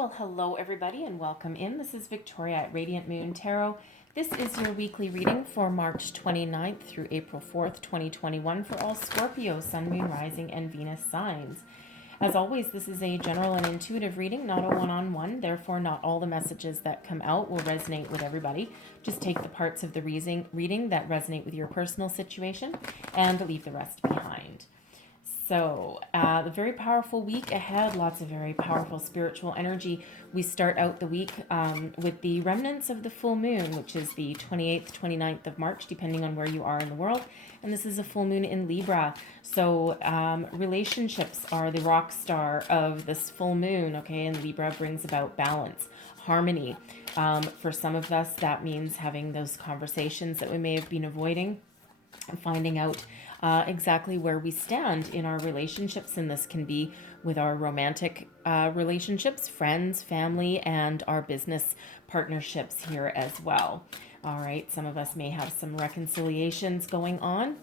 Well, hello everybody and welcome in. This is Victoria at Radiant Moon Tarot. This is your weekly reading for March 29th through April 4th, 2021 for all Scorpio, Sun, Moon, Rising, and Venus signs. As always, this is a general and intuitive reading, not a one-on-one. Therefore, not all the messages that come out will resonate with everybody. Just take the parts of the reading that resonate with your personal situation and leave the rest behind. So, the very powerful week ahead, lots of very powerful spiritual energy. We start out the week with the remnants of the full moon, which is the 28th, 29th of March, depending on where you are in the world. And this is a full moon in Libra. So, relationships are the rock star of this full moon, okay? And Libra brings about balance, harmony. For some of us, that means having those conversations that we may have been avoiding and finding out exactly where we stand in our relationships. And this can be with our romantic relationships, friends, family, and our business partnerships here as well. All right, some of us may have some reconciliations going on,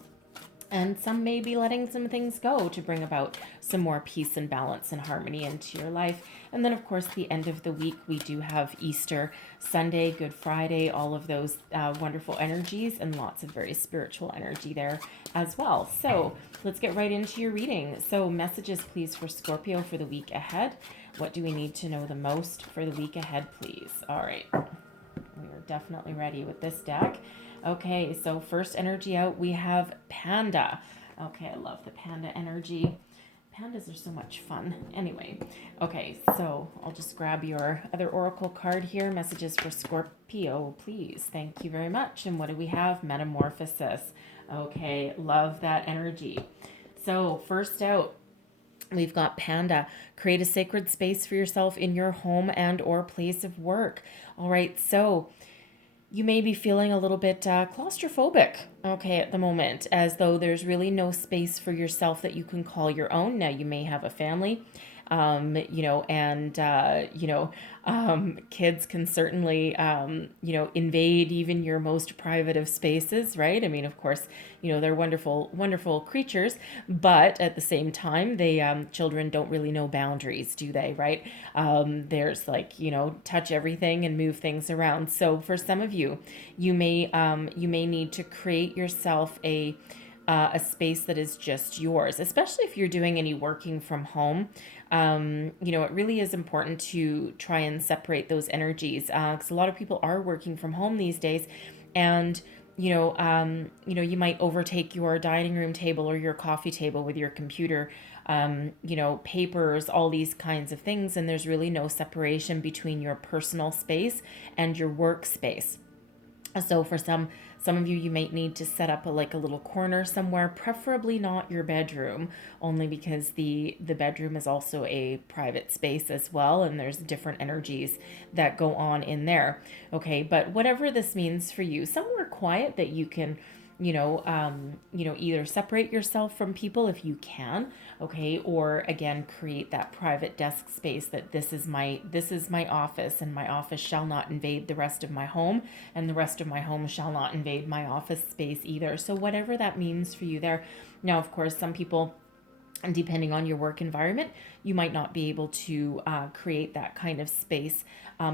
and some may be letting some things go to bring about some more peace and balance and harmony into your life. And then, of course, the end of the week, we do have Easter Sunday, Good Friday, all of those wonderful energies and lots of very spiritual energy there as well. So let's get right into your reading. So messages, please, for Scorpio for the week ahead. What do we need to know the most for the week ahead, please? All right. We are definitely ready with this deck. Okay, so first energy out, we have Panda. Okay, I love the Panda energy. Pandas are so much fun. Anyway, okay, so I'll just grab your other oracle card here. Messages for Scorpio, please. Thank you very much. And what do we have? Metamorphosis. Okay, love that energy. So first out, we've got Panda. Create a sacred space for yourself in your home and or place of work. All right, so you may be feeling a little bit claustrophobic, okay, at the moment, as though there's really no space for yourself that you can call your own. Now, you may have a family, kids can certainly, invade even your most private of spaces, right? I mean, of course, they're wonderful, wonderful creatures, but at the same time, children don't really know boundaries, do they, right? There's touch everything and move things around. So for some of you, you may need to create yourself a space that is just yours, especially if you're doing any working from home. It really is important to try and separate those energies, because a lot of people are working from home these days, and you might overtake your dining room table or your coffee table with your computer, papers, all these kinds of things, and there's really no separation between your personal space and your workspace. So for some of you, you might need to set up a little corner somewhere, preferably not your bedroom, only because the bedroom is also a private space as well, and there's different energies that go on in there. Okay, but whatever this means for you, somewhere quiet that you can either separate yourself from people if you can, okay, or again, create that private desk space that this is my office, and my office shall not invade the rest of my home, and the rest of my home shall not invade my office space either. So whatever that means for you there. Now, of course, some people, and depending on your work environment, you might not be able to create that kind of space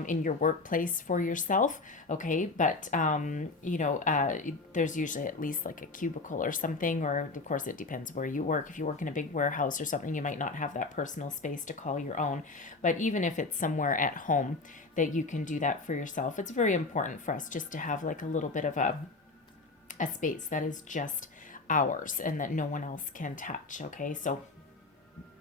in your workplace for yourself, okay? But, there's usually at least like a cubicle or something, or of course it depends where you work. If you work in a big warehouse or something, you might not have that personal space to call your own. But even if it's somewhere at home that you can do that for yourself, it's very important for us just to have like a little bit of a space that is just ours and that no one else can touch, okay? So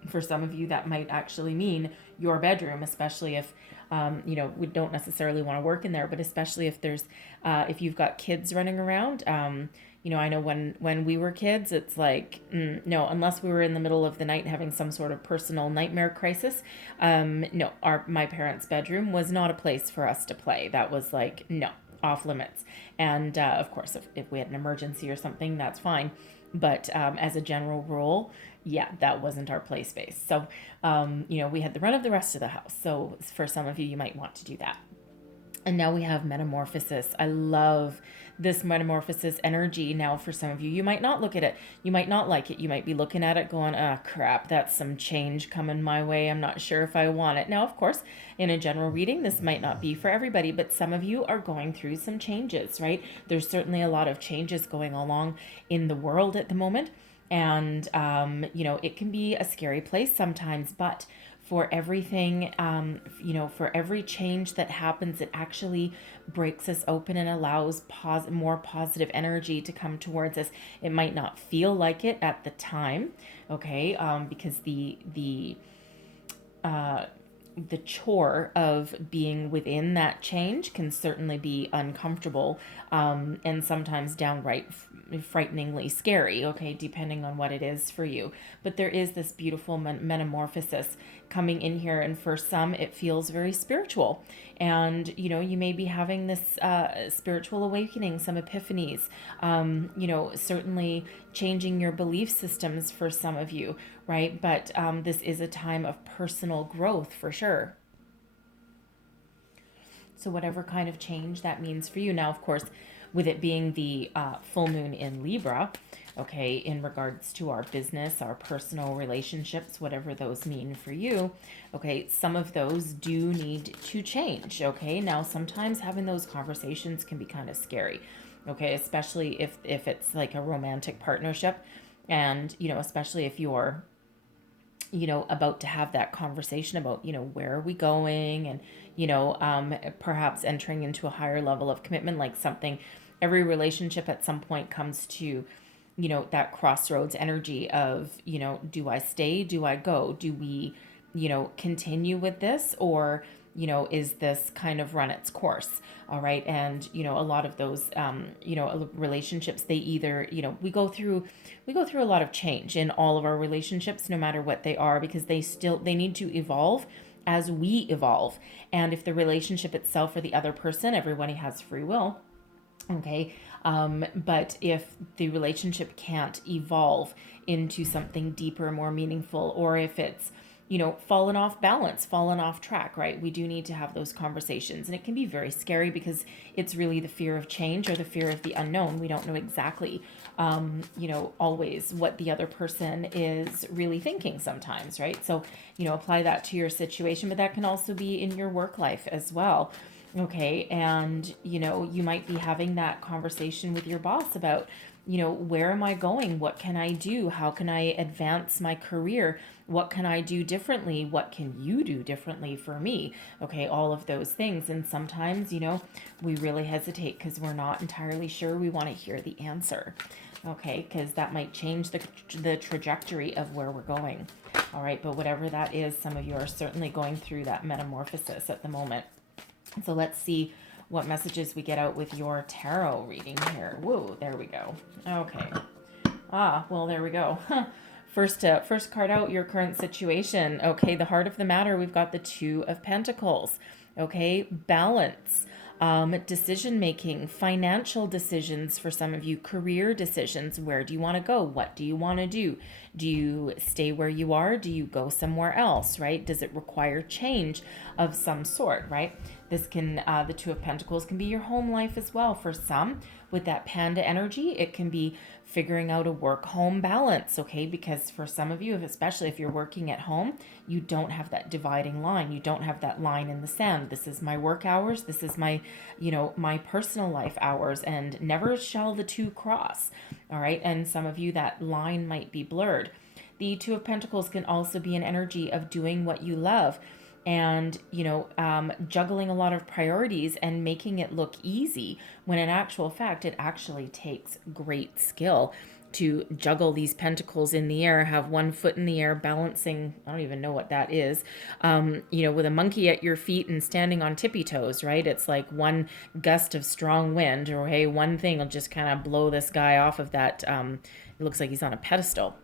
for some of you, that might actually mean your bedroom, especially if we don't necessarily want to work in there, but especially if there's if you've got kids running around. I know when we were kids, it's like, no, unless we were in the middle of the night having some sort of personal nightmare crisis, no, my parents' bedroom was not a place for us to play. That was like, no, off limits. And of course, if we had an emergency or something, that's fine. But as a general rule, yeah, that wasn't our play space. So, we had the run of the rest of the house. So for some of you, you might want to do that. And now we have Metamorphosis. I love this metamorphosis energy. Now, for some of you, you might not look at it. You might not like it. You might be looking at it going, oh, crap, that's some change coming my way. I'm not sure if I want it. Now, of course, in a general reading, this might not be for everybody, but some of you are going through some changes, right? There's certainly a lot of changes going along in the world at the moment. And, it can be a scary place sometimes, but for everything, for every change that happens, it actually breaks us open and allows more positive energy to come towards us. It might not feel like it at the time, okay, because the chore of being within that change can certainly be uncomfortable, and sometimes downright frighteningly scary, okay, depending on what it is for you. But there is this beautiful metamorphosis coming in here, and for some it feels very spiritual, and you may be having this spiritual awakening, some epiphanies, certainly changing your belief systems for some of you, right? But this is a time of personal growth for sure. So whatever kind of change that means for you. Now, of course, with it being the full moon in Libra, okay, in regards to our business, our personal relationships, whatever those mean for you, okay, some of those do need to change, okay? Now, sometimes having those conversations can be kind of scary, okay, especially if it's like a romantic partnership, and, especially if you're about to have that conversation about, where are we going, and, perhaps entering into a higher level of commitment, like something, every relationship at some point comes to, that crossroads energy of, do I stay? Do I go? Do we, continue with this, or, is this kind of run its course? All right. And, a lot of those, relationships, they either, we go through a lot of change in all of our relationships, no matter what they are, because they need to evolve as we evolve. And if the relationship itself or the other person, everybody has free will. Okay. But if the relationship can't evolve into something deeper, more meaningful, or if it's, fallen off balance, fallen off track, right? We do need to have those conversations. And it can be very scary because it's really the fear of change or the fear of the unknown. We don't know exactly, always what the other person is really thinking sometimes, right? So, apply that to your situation, but that can also be in your work life as well. Okay. And, you might be having that conversation with your boss about, where am I going? What can I do? How can I advance my career? What can I do differently? What can you do differently for me? Okay, all of those things. And sometimes, we really hesitate because we're not entirely sure. We want to hear the answer. Okay, because that might change the trajectory of where we're going. All right, but whatever that is, some of you are certainly going through that metamorphosis at the moment. So let's see what messages we get out with your tarot reading here. Whoa, there we go. Okay. Well, there we go. First card out, your current situation. Okay, the heart of the matter, we've got the Two of Pentacles. Okay, balance, decision making, financial decisions for some of you, career decisions. Where do you want to go? What do you want to do? Do you stay where you are? Do you go somewhere else, right? Does it require change of some sort, right? This can, the Two of Pentacles can be your home life as well. For some, with that Panda energy, it can be figuring out a work-home balance, okay? Because for some of you, especially if you're working at home, you don't have that dividing line. You don't have that line in the sand. This is my work hours. This is my, my personal life hours, and never shall the two cross, all right? And some of you, that line might be blurred. The Two of Pentacles can also be an energy of doing what you love, and juggling a lot of priorities and making it look easy, when in actual fact it actually takes great skill to juggle these pentacles in the air, have one foot in the air balancing, I don't even know what that is, with a monkey at your feet and standing on tippy toes, right? It's like one gust of strong wind, or hey, one thing will just kind of blow this guy off of that. It looks like he's on a pedestal.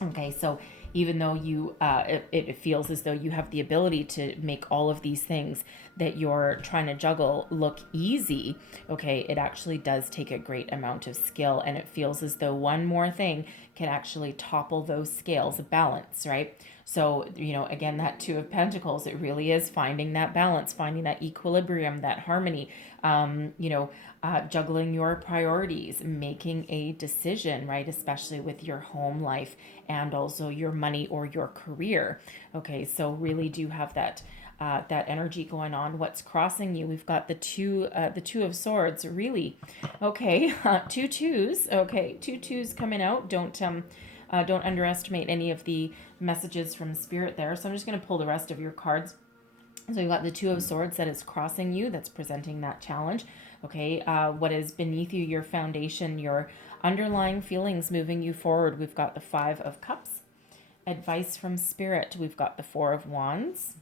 Okay, so even though you, it feels as though you have the ability to make all of these things that you're trying to juggle look easy, okay, it actually does take a great amount of skill, and it feels as though one more thing can actually topple those scales of balance, right? So, again, that Two of Pentacles, it really is finding that balance, finding that equilibrium, that harmony, juggling your priorities, making a decision, right? Especially with your home life and also your money or your career. Okay, so really do have that energy going on. What's crossing you? We've got the two of Swords. Really, okay, two twos. Okay, two twos coming out. Don't underestimate any of the messages from Spirit there. So I'm just going to pull the rest of your cards. So you've got the Two of Swords that is crossing you, that's presenting that challenge. Okay, what is beneath you, your foundation, your underlying feelings moving you forward. We've got the Five of Cups. Advice from Spirit. We've got the Four of Wands.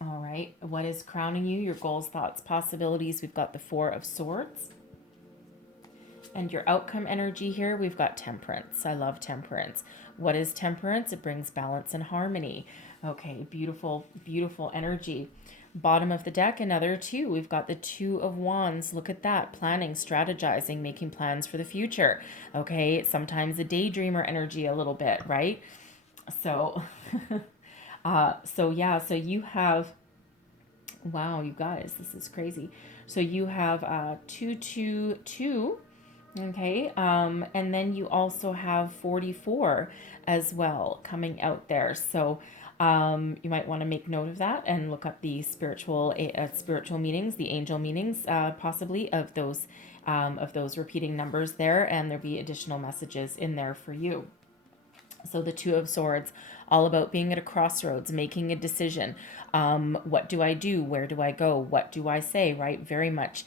All right, what is crowning you, your goals, thoughts, possibilities. We've got the Four of Swords. And your outcome energy here, we've got Temperance. I love Temperance. What is Temperance? It brings balance and harmony. Okay, beautiful, beautiful energy. Bottom of the deck, another two. We've got the Two of Wands. Look at that. Planning, strategizing, making plans for the future. Okay, sometimes a daydreamer energy a little bit, right? So, so you have, wow, you guys, this is crazy. So you have 222. Okay, and then you also have 44 as well coming out there. So you might want to make note of that and look up the spiritual meanings, the angel meanings, possibly of those repeating numbers there, and there'll be additional messages in there for you. So the Two of Swords, all about being at a crossroads, making a decision. What do I do? Where do I go? What do I say? Right? Very much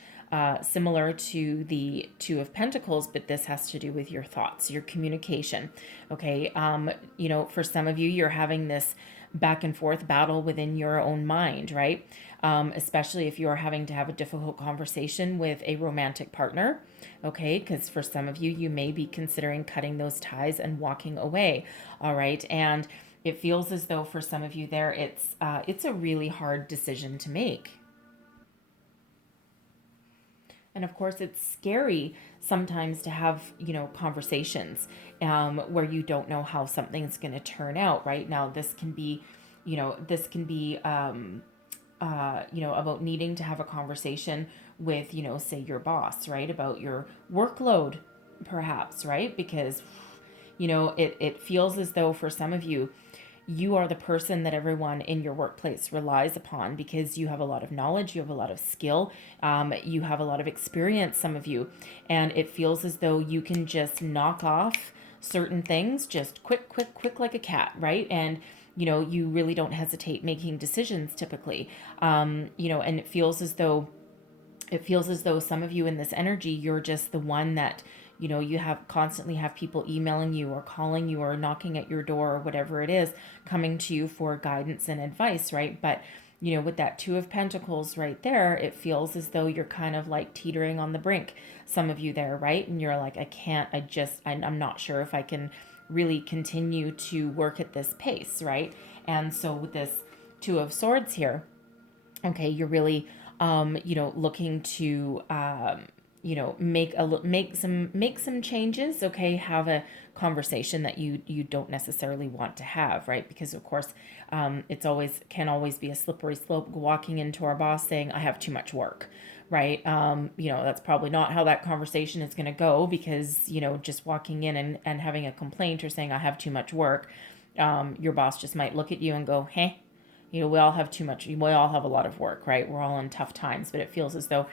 similar to the Two of Pentacles, but this has to do with your thoughts, your communication. Okay. For some of you, you're having this back and forth battle within your own mind, right? Especially if you're having to have a difficult conversation with a romantic partner. Okay, because for some of you, you may be considering cutting those ties and walking away. All right, and it feels as though for some of you there, it's a really hard decision to make. And of course, it's scary sometimes to have, conversations where you don't know how something's going to turn out. Right now, this can be about needing to have a conversation with, say your boss, right? About your workload, perhaps, right? Because, it feels as though for some of you, you are the person that everyone in your workplace relies upon because you have a lot of knowledge, you have a lot of skill, you have a lot of experience, some of you, and it feels as though you can just knock off certain things just quick like a cat, right? And you really don't hesitate making decisions typically, and it feels as though some of you in this energy, you're just the one that you constantly have people emailing you or calling you or knocking at your door or whatever it is, coming to you for guidance and advice, right? But with that Two of Pentacles right there, it feels as though you're kind of like teetering on the brink, some of you there, right? And you're like, I'm not sure if I can really continue to work at this pace, right? And so with this Two of Swords here, okay, you're really looking to make some changes, okay? Have a conversation that you don't necessarily want to have, right? Because of course, can always be a slippery slope, walking into our boss saying, I have too much work, right? That's probably not how that conversation is going to go, because just walking in and having a complaint or saying I have too much work, your boss just might look at you and go, hey, we all have a lot of work, right? We're all in tough times. But it feels as though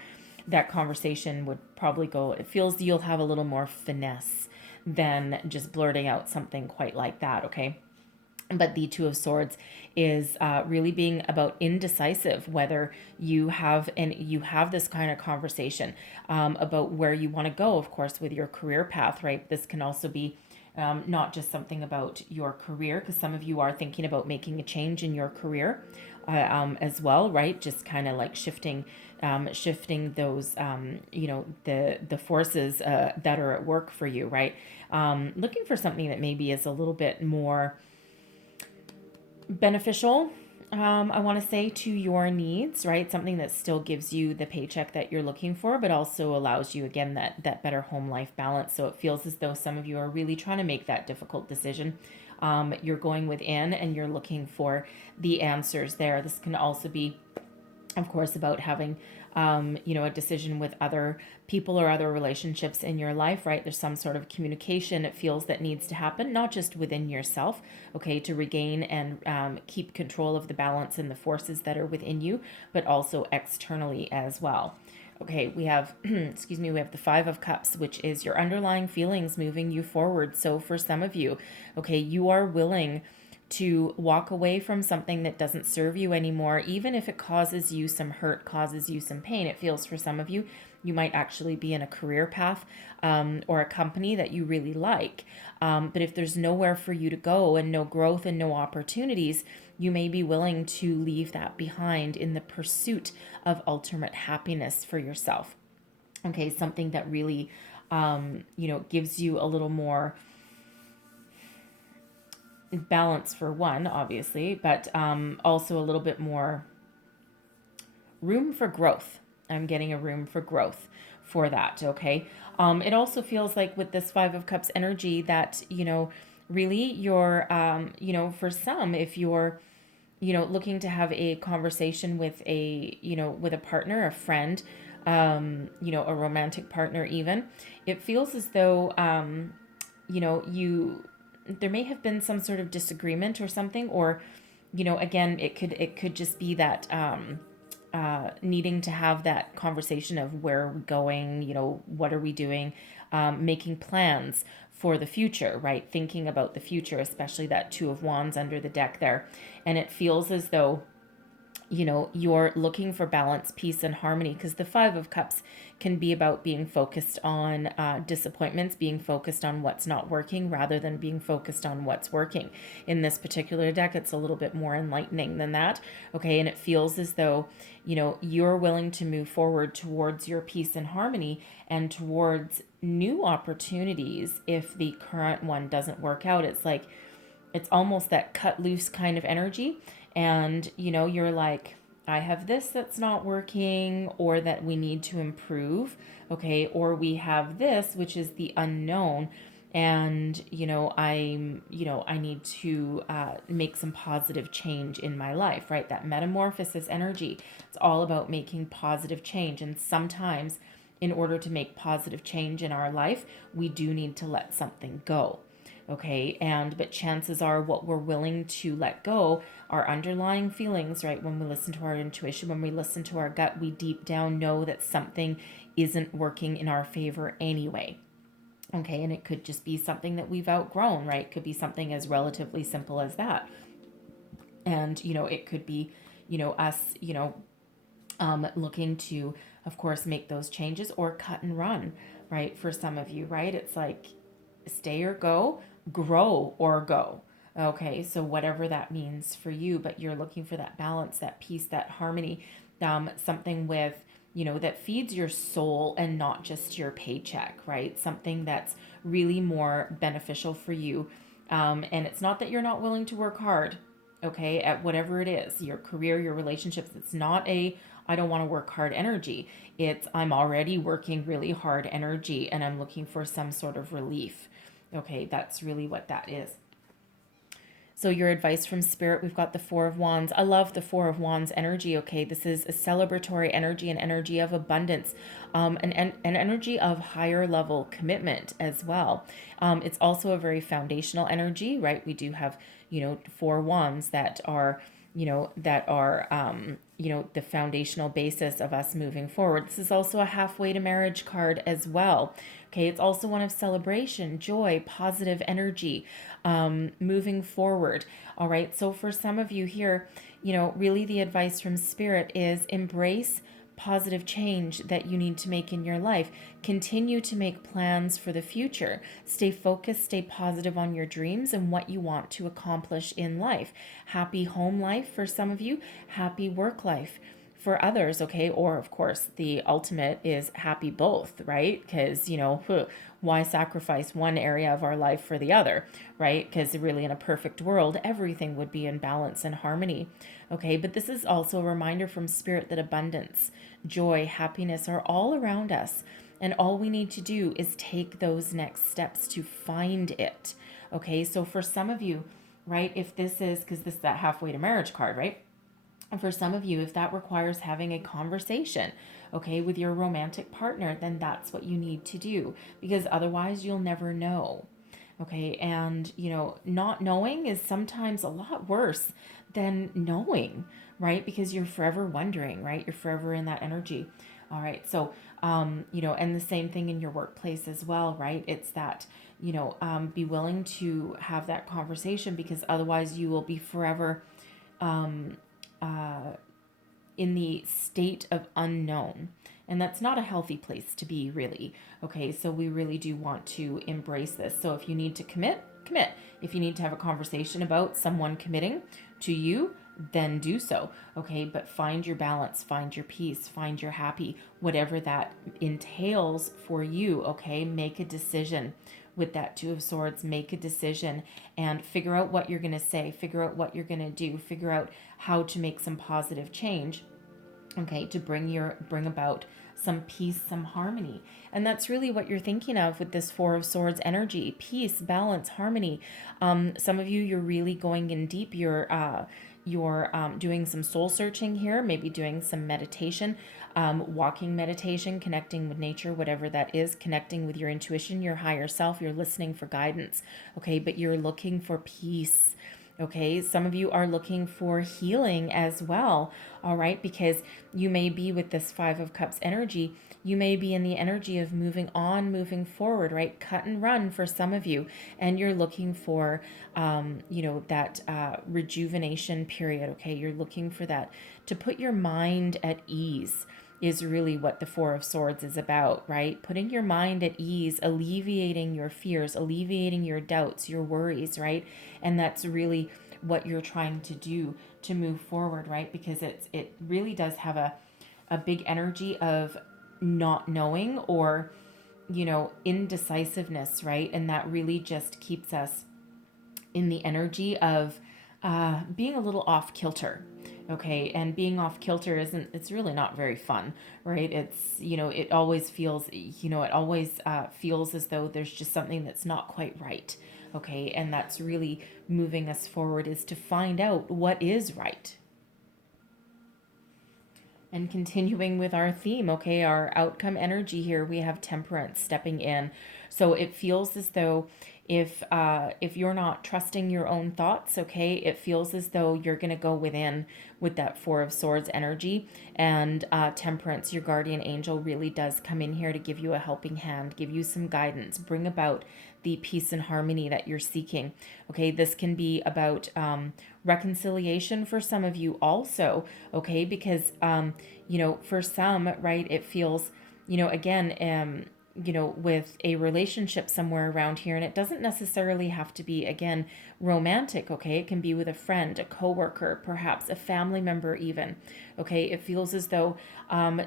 that conversation would probably go, it feels you'll have a little more finesse than just blurting out something quite like that, okay? But the Two of Swords is really being about indecisive, whether you have this kind of conversation about where you want to go, of course, with your career path, right? This can also be not just something about your career, because some of you are thinking about making a change in your career as well, right? Just kind of like shifting those, the forces that are at work for you, right? Looking for something that maybe is a little bit more beneficial, I want to say, to your needs, right? Something that still gives you the paycheck that you're looking for, but also allows you, again, that better home life balance. So it feels as though some of you are really trying to make that difficult decision You're going within and you're looking for the answers there. This can also be, of course, about having, a decision with other people or other relationships in your life, right? There's some sort of communication it feels that needs to happen, not just within yourself, okay, to regain and keep control of the balance and the forces that are within you, but also externally as well. Okay, we have, excuse me, we have the Five of Cups, which is your underlying feelings moving you forward. So for some of you, okay, you are willing to walk away from something that doesn't serve you anymore, even if it causes you some hurt, causes you some pain. It feels for some of you, you might actually be in a career path or a company that you really like. But if there's nowhere for you to go and no growth and no opportunities, you may be willing to leave that behind in the pursuit of ultimate happiness for yourself. Okay, something that really, gives you a little more balance for one, obviously, but also a little bit more room for growth. I'm getting a room for growth for that, okay? It also feels like with this Five of Cups energy that, really you're, for some, if you're, looking to have a conversation with with a partner, a friend, a romantic partner even, it feels as though, there may have been some sort of disagreement or something, or, again, it could just be that, needing to have that conversation of where are we going, what are we doing, making plans for the future, right? Thinking about the future, especially that Two of Wands under the deck there. And it feels as though, you're looking for balance, peace, and harmony, because the Five of Cups can be about being focused on disappointments, being focused on what's not working rather than being focused on what's working. In this particular deck, it's a little bit more enlightening than that. Okay. And it feels as though, you're willing to move forward towards your peace and harmony and towards new opportunities if the current one doesn't work out. It's almost that cut loose kind of energy. And, you're like, I have this that's not working or that we need to improve. Okay. Or we have this, which is the unknown. And, I need to make some positive change in my life, right? That metamorphosis energy. It's all about making positive change. And sometimes in order to make positive change in our life, we do need to let something go. Okay. But chances are what we're willing to let go, our underlying feelings, right? When we listen to our intuition, when we listen to our gut, we deep down know that something isn't working in our favor anyway. Okay. And it could just be something that we've outgrown, right? It could be something as relatively simple as that. And, it could be, us, looking to, of course, make those changes or cut and run, right? For some of you, right? It's like stay or go, grow or go. Okay, so whatever that means for you, but you're looking for that balance, that peace, that harmony, something with, that feeds your soul and not just your paycheck, right? Something that's really more beneficial for you. And it's not that you're not willing to work hard, okay, at whatever it is, your career, your relationships. It's not I don't want to work hard energy. It's I'm already working really hard energy and I'm looking for some sort of relief. Okay, that's really what that is. So your advice from Spirit, we've got the Four of Wands. I love the Four of Wands energy, okay? This is a celebratory energy, an energy of abundance, an energy of higher level commitment as well. It's also a very foundational energy, right? We do have, Four Wands that are, the foundational basis of us moving forward. This is also a halfway to marriage card as well. Okay, it's also one of celebration, joy, positive energy, moving forward. All right, so for some of you here, really the advice from Spirit is embrace positive change that you need to make in your life. Continue to make plans for the future. Stay focused, stay positive on your dreams and what you want to accomplish in life. Happy home life for some of you, happy work life for others, okay? Or of course, the ultimate is happy both, right? Because, why sacrifice one area of our life for the other, right? Because really in a perfect world, everything would be in balance and harmony, okay? But this is also a reminder from Spirit that abundance, joy, happiness are all around us. And all we need to do is take those next steps to find it. Okay, so for some of you, right, if this is, because this is that halfway to marriage card, right? And for some of you, if that requires having a conversation, okay, with your romantic partner, then that's what you need to do, because otherwise you'll never know. Okay, and not knowing is sometimes a lot worse than knowing, right? Because you're forever wondering, right? You're forever in that energy. All right, so and the same thing in your workplace as well, right? It's that be willing to have that conversation, because otherwise you will be forever um, in the state of unknown. And that's not a healthy place to be, really. Okay, so we really do want to embrace this. So if you need to commit, commit. If you need to have a conversation about someone committing to you, then do so. Okay, but find your balance, find your peace, find your happy, whatever that entails for you. Okay, make a decision with that Two of Swords. Make a decision and figure out what you're going to say, figure out what you're going to do, figure out how to make some positive change, okay, to bring about some peace, some harmony. And that's really what you're thinking of with this Four of Swords energy: peace, balance, harmony. Some of you, you're really going in deep. You're doing some soul searching here, maybe doing some meditation, walking meditation, connecting with nature, whatever that is, connecting with your intuition, your higher self. You're listening for guidance, okay, but you're looking for peace. Okay, some of you are looking for healing as well, all right, because you may be with this Five of Cups energy. You may be in the energy of moving on, moving forward, right? Cut and run for some of you. And you're looking for, that rejuvenation period, okay? You're looking for that to put your mind at ease, is really what the Four of Swords is about, right? Putting your mind at ease, alleviating your fears, alleviating your doubts, your worries, right? And that's really what you're trying to do to move forward, right? Because it really does have a big energy of not knowing, or indecisiveness, right? And that really just keeps us in the energy of being a little off kilter. Okay, and being off kilter it's really not very fun, right? It's, it always feels, feels as though there's just something that's not quite right. Okay, and that's really moving us forward, is to find out what is right. And continuing with our theme, okay, our outcome energy here, we have Temperance stepping in. So it feels as though if you're not trusting your own thoughts, okay, it feels as though you're going to go within with that Four of Swords energy. And Temperance, your guardian angel, really does come in here to give you a helping hand, give you some guidance, bring about the peace and harmony that you're seeking. Okay, this can be about reconciliation for some of you also, okay, because for some, right, it feels, again, with a relationship somewhere around here, and it doesn't necessarily have to be, again, romantic, okay? It can be with a friend, a coworker, perhaps a family member even, okay? It feels as though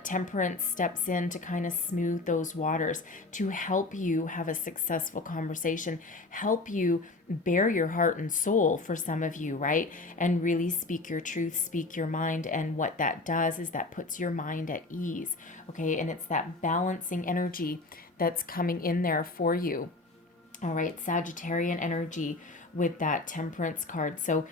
Temperance steps in to kind of smooth those waters, to help you have a successful conversation, help you bare your heart and soul for some of you, right? And really speak your truth, speak your mind. And what that does is that puts your mind at ease, okay? And it's that balancing energy that's coming in there for you. All right, Sagittarian energy with that Temperance card. So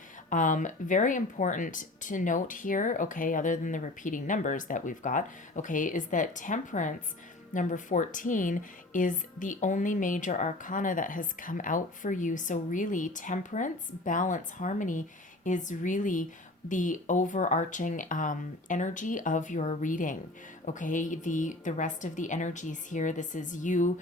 very important to note here, okay, other than the repeating numbers that we've got, okay, is that Temperance, number 14, is the only major arcana that has come out for you. So really, Temperance, balance, harmony is really the overarching energy of your reading. Okay, the rest of the energies here, this is you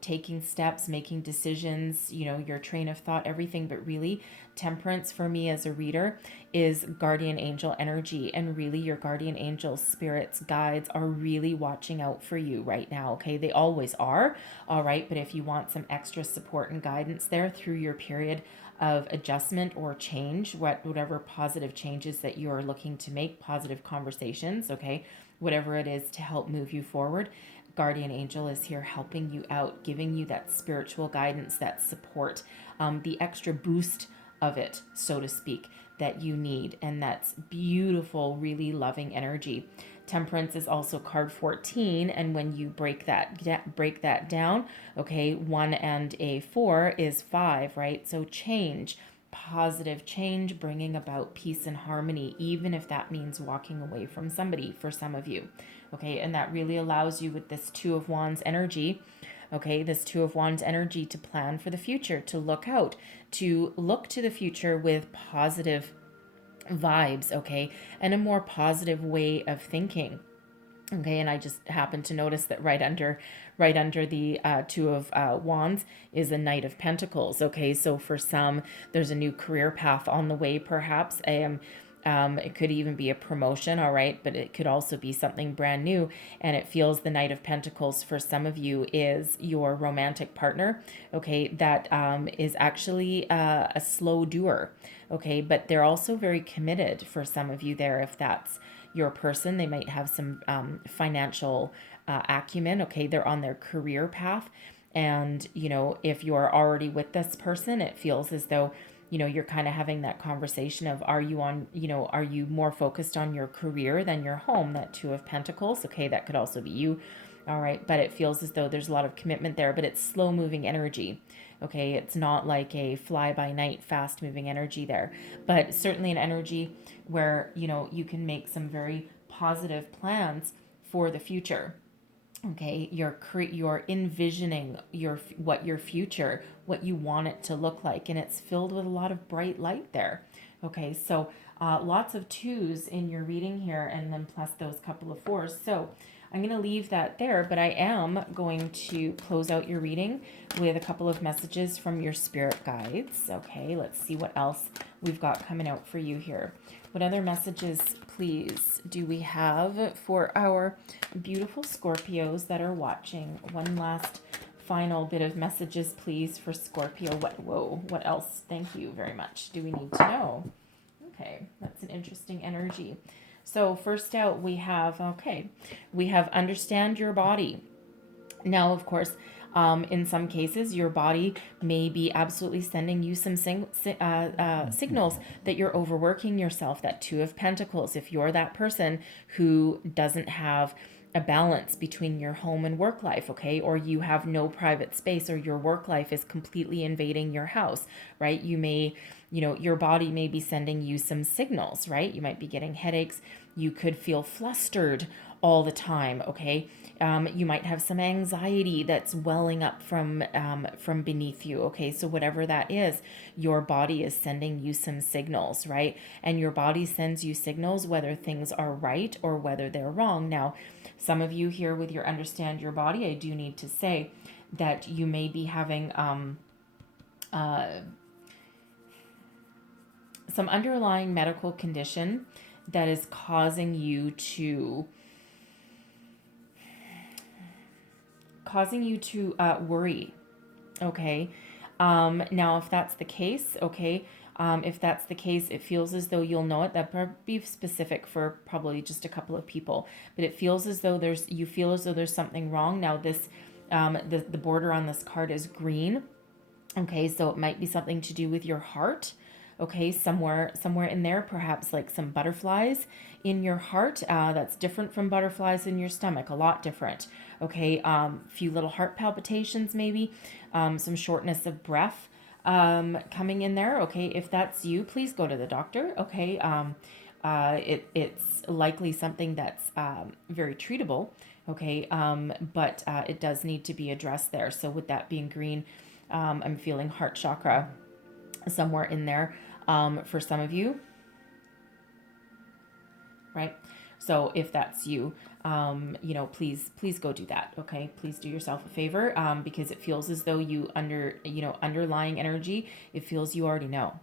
taking steps, making decisions, your train of thought, everything. But really, Temperance for me as a reader is guardian angel energy, and really your guardian angels, spirits, guides are really watching out for you right now. Okay, they always are. All right, but if you want some extra support and guidance there through your period of adjustment or change, whatever positive changes that you are looking to make, positive conversations, okay, whatever it is to help move you forward, guardian angel is here helping you out, giving you that spiritual guidance, that support, the extra boost of it, so to speak, that you need. And that's beautiful, really loving energy. Temperance is also card 14, and when you break that down, okay, 1 and a 4 is 5, right? So change, positive change, bringing about peace and harmony, even if that means walking away from somebody for some of you, okay? And that really allows you with this 2 of Wands energy, okay, this 2 of Wands energy, to plan for the future, to look out, to look to the future with positive vibes, okay, and a more positive way of thinking. Okay, and I just happened to notice that right under the 2 of Wands is a Knight of Pentacles. Okay, so for some, there's a new career path on the way, perhaps. It could even be a promotion, all right, but it could also be something brand new. And it feels the Knight of Pentacles for some of you is your romantic partner, okay, that is actually a slow doer, okay, but they're also very committed for some of you there. If that's your person, they might have some financial acumen, okay, they're on their career path. And, if you're already with this person, it feels as though you're kind of having that conversation of, are you more focused on your career than your home? That 2 of Pentacles, okay, that could also be you, all right, but it feels as though there's a lot of commitment there, but it's slow moving energy, okay, it's not like a fly by night fast moving energy there, but certainly an energy where you can make some very positive plans for the future. Okay, you're envisioning what your future, what you want it to look like, and it's filled with a lot of bright light there. Okay, so lots of 2s in your reading here, and then plus those couple of 4s. So I'm going to leave that there, but I am going to close out your reading with a couple of messages from your spirit guides. Okay, let's see what else we've got coming out for you here. What other messages, please, do we have for our beautiful Scorpios that are watching? One last final bit of messages, please, for Scorpio. What else? Thank you very much. Do we need to know? Okay, that's an interesting energy. So first out, we have understand your body. Now, of course, in some cases, your body may be absolutely sending you some signals that you're overworking yourself. That 2 of Pentacles, if you're that person who doesn't have a balance between your home and work life, okay, or you have no private space, or your work life is completely invading your house, right? You may, your body may be sending you some signals, right? You might be getting headaches. You could feel flustered all the time, okay? You might have some anxiety that's welling up from beneath you, okay? So whatever that is, your body is sending you some signals, right? And your body sends you signals whether things are right or whether they're wrong. Now, some of you here with your understand your body, I do need to say that you may be having some underlying medical condition that is causing you to worry, okay? Now, if that's the case, okay, it feels as though you'll know it. That would be specific for probably just a couple of people, but it feels as though you feel as though there's something wrong. Now, this, the border on this card is green, okay, so it might be something to do with your heart. Okay, somewhere in there, perhaps like some butterflies in your heart. That's different from butterflies in your stomach, a lot different. Okay, few little heart palpitations maybe, some shortness of breath coming in there. Okay, if that's you, please go to the doctor. Okay, it's likely something that's very treatable. Okay, but it does need to be addressed there. So with that being green, I'm feeling heart chakra somewhere in there for some of you, right? So if that's you, please go do that. Okay, please do yourself a favor, because it feels as though underlying energy, it feels you already know.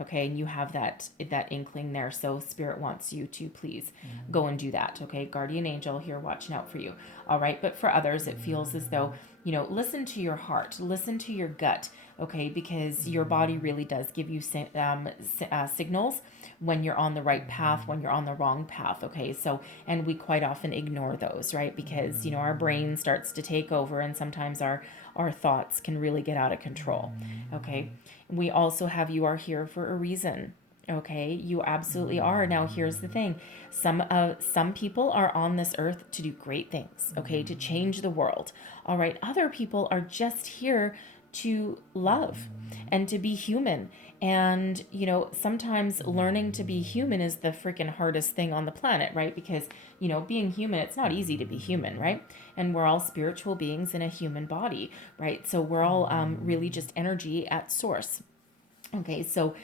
Okay, and you have that inkling there. So Spirit wants you to please go and do that. Okay, guardian angel here watching out for you. All right, but for others, it feels as though listen to your heart, listen to your gut. Okay, because your body really does give you signals when you're on the right path, when you're on the wrong path. Okay, so, and we quite often ignore those, right? Because our brain starts to take over, and sometimes our thoughts can really get out of control. Okay, we also have you are here for a reason. Okay, you absolutely are. Now, here's the thing. Some people are on this earth to do great things, okay, to change the world. All right, other people are just here to love and to be human. And, sometimes learning to be human is the freaking hardest thing on the planet, right? Because, being human, it's not easy to be human, right? And we're all spiritual beings in a human body, right? So we're all really just energy at source. Okay, so,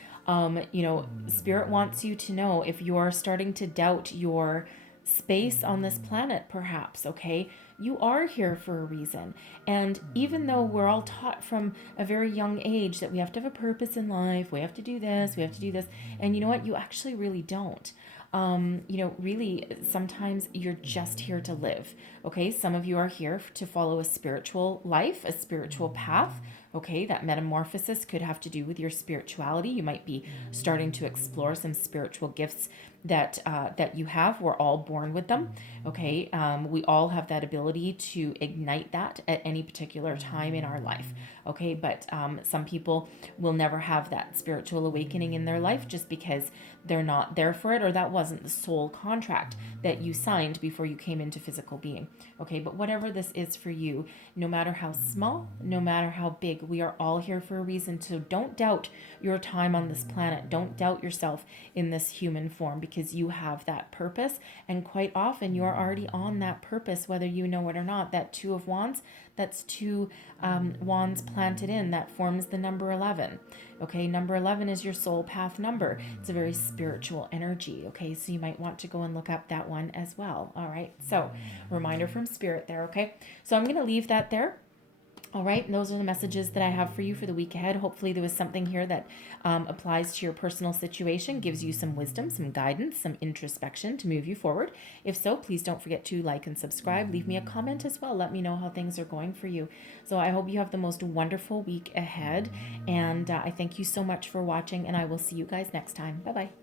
Spirit wants you to know if you're starting to doubt your space on this planet, perhaps, okay? You are here for a reason. And even though we're all taught from a very young age that we have to have a purpose in life, we have to do this, we have to do this, and you know what? You actually really don't. Really, sometimes you're just here to live. Okay, some of you are here to follow a spiritual life, a spiritual path. Okay, that metamorphosis could have to do with your spirituality. You might be starting to explore some spiritual gifts that you have. We're all born with them. Okay, we all have that ability to ignite that at any particular time in our life. Okay, but some people will never have that spiritual awakening in their life just because they're not there for it, or that wasn't the soul contract that you signed before you came into physical being. Okay, but whatever this is for you, no matter how small, no matter how big, we are all here for a reason. So don't doubt your time on this planet. Don't doubt yourself in this human form, because you have that purpose, and quite often you're already on that purpose, whether you know it or not. That Two of Wands, that's two wands planted in, that forms the number 11. Okay, number 11 is your soul path number. It's a very spiritual energy. Okay, so you might want to go and look up that one as well. All right, so reminder from Spirit there. Okay, so I'm going to leave that there. All right, and those are the messages that I have for you for the week ahead. Hopefully there was something here that applies to your personal situation, gives you some wisdom, some guidance, some introspection to move you forward. If so, please don't forget to like and subscribe. Leave me a comment as well. Let me know how things are going for you. So I hope you have the most wonderful week ahead, and I thank you so much for watching, and I will see you guys next time. Bye-bye.